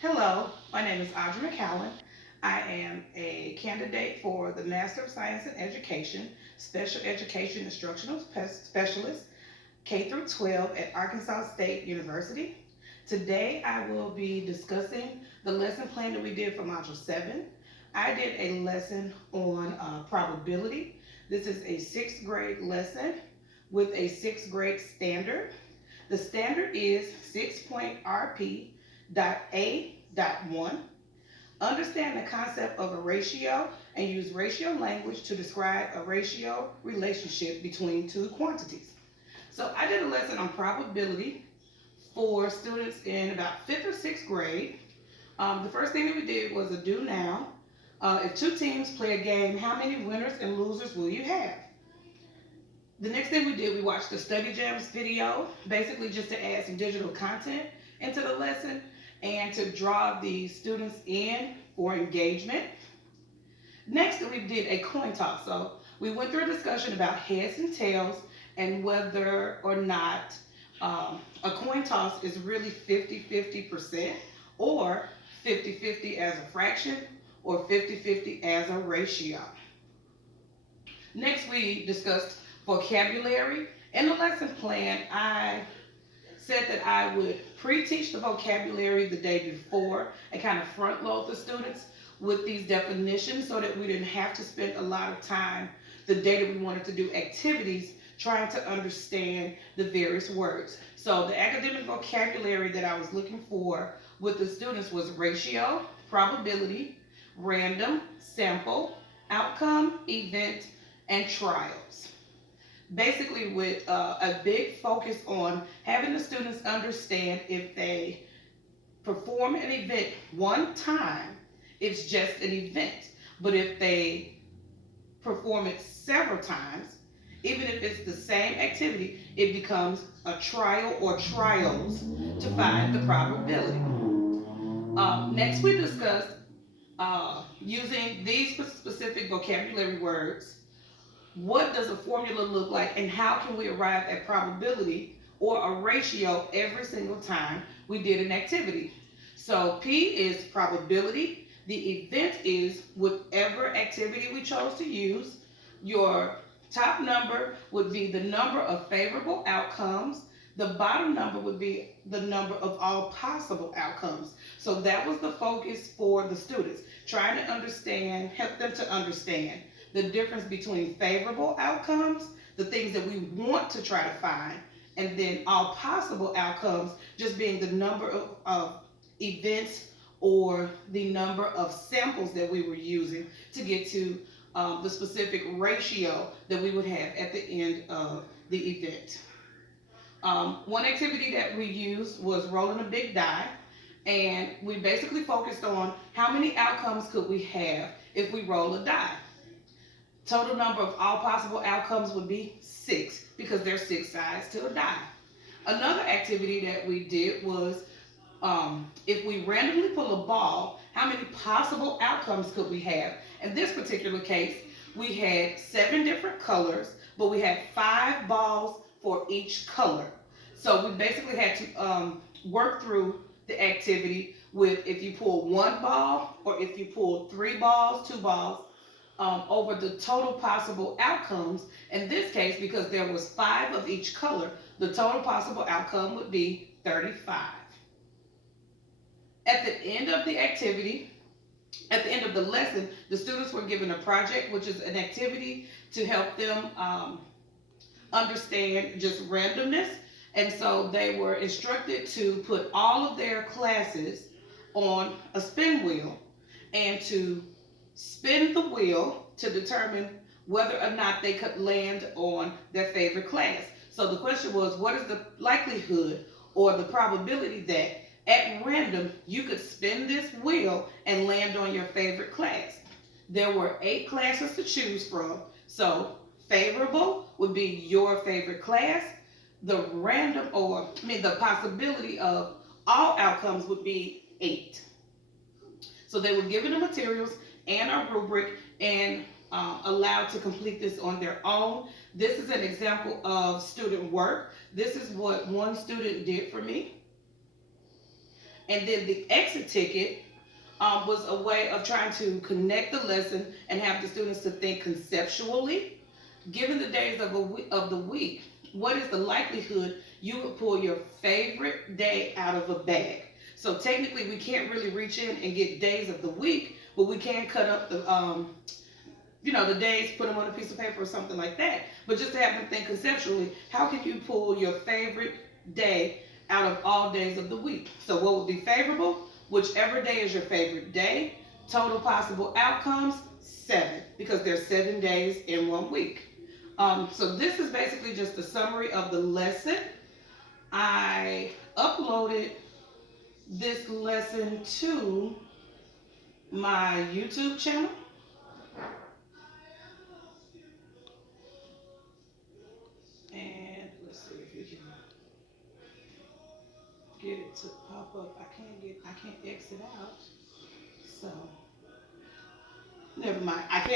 Hello, my name is Audrey McCowan. I am a candidate for the Master of Science in Education, Special Education Instructional Specialist, K through 12 at Arkansas State University. Today I will be discussing the lesson plan that we did for Module 7. I did a lesson on probability. This is a sixth grade lesson with a sixth grade standard. The standard is 6.RP.A.1. Understand the concept of a ratio and use ratio language to describe a ratio relationship between two quantities. So I did a lesson on probability for students in about fifth or sixth grade. The first thing that we did was a do now. If two teams play a game, how many winners and losers will you have? The next thing we did, we watched the Study Jams video, basically just to add some digital content into the lesson and to draw the students in for engagement. Next, we did a coin toss. So we went through a discussion about heads and tails and whether or not a coin toss is really 50-50% or 50-50 as a fraction or 50-50 as a ratio. Next, we discussed vocabulary. In the lesson plan, I said that I would pre-teach the vocabulary the day before and kind of front load the students with these definitions so that we didn't have to spend a lot of time the day that we wanted to do activities trying to understand the various words. So the academic vocabulary that I was looking for with the students was ratio, probability, random, sample, outcome, event, and trials. Basically with a big focus on having the students understand if they perform an event one time, it's just an event. But if they perform it several times, even if it's the same activity, it becomes a trial or trials to find the probability. Next, we discussed using these specific vocabulary words. What does a formula look like and how can we arrive at probability or a ratio every single time we did an activity? So P is probability. The event is whatever activity we chose to use. Your top number would be the number of favorable outcomes. The bottom number would be the number of all possible outcomes. So that was the focus for the students, trying to understand, help them to understand the difference between favorable outcomes, the things that we want to try to find, and then all possible outcomes just being the number of events or the number of samples that we were using to get to the specific ratio that we would have at the end of the event. One activity that we used was rolling a big die, and we basically focused on how many outcomes could we have if we roll a die. Total number of all possible outcomes would be 6 because there's 6 sides to a die. Another activity that we did was if we randomly pull a ball, how many possible outcomes could we have? In this particular case, we had 7 different colors, but we had 5 balls for each color. So we basically had to work through the activity with if you pull one ball or if you pull 3 balls, 2 balls, over the total possible outcomes. In this case, because there was 5 of each color, the total possible outcome would be 35. At the end of the activity, at the end of the lesson, the students were given a project, which is an activity to help them understand just randomness. And so they were instructed to put all of their classes on a spin wheel and to spin the wheel to determine whether or not they could land on their favorite class. So the question was, what is the likelihood or the probability that at random you could spin this wheel and land on your favorite class? There were 8 classes to choose from. So favorable would be your favorite class. The possibility of all outcomes would be 8. So they were given the materials and a rubric and allowed to complete this on their own. This is an example of student work. This is what one student did for me. And then the exit ticket was a way of trying to connect the lesson and have the students to think conceptually. Given the days of the week, what is the likelihood you would pull your favorite day out of a bag? So technically, we can't really reach in and get days of the week, but we can cut up the days, put them on a piece of paper or something like that. But just to have them think conceptually, how can you pull your favorite day out of all days of the week? So what would be favorable? Whichever day is your favorite day. Total possible outcomes, 7, because there's 7 days in 1 week. So this is basically just a summary of the lesson. I uploaded this lesson to my YouTube channel. And let's see if you can get it to pop up. I can't exit out. So never mind. I can't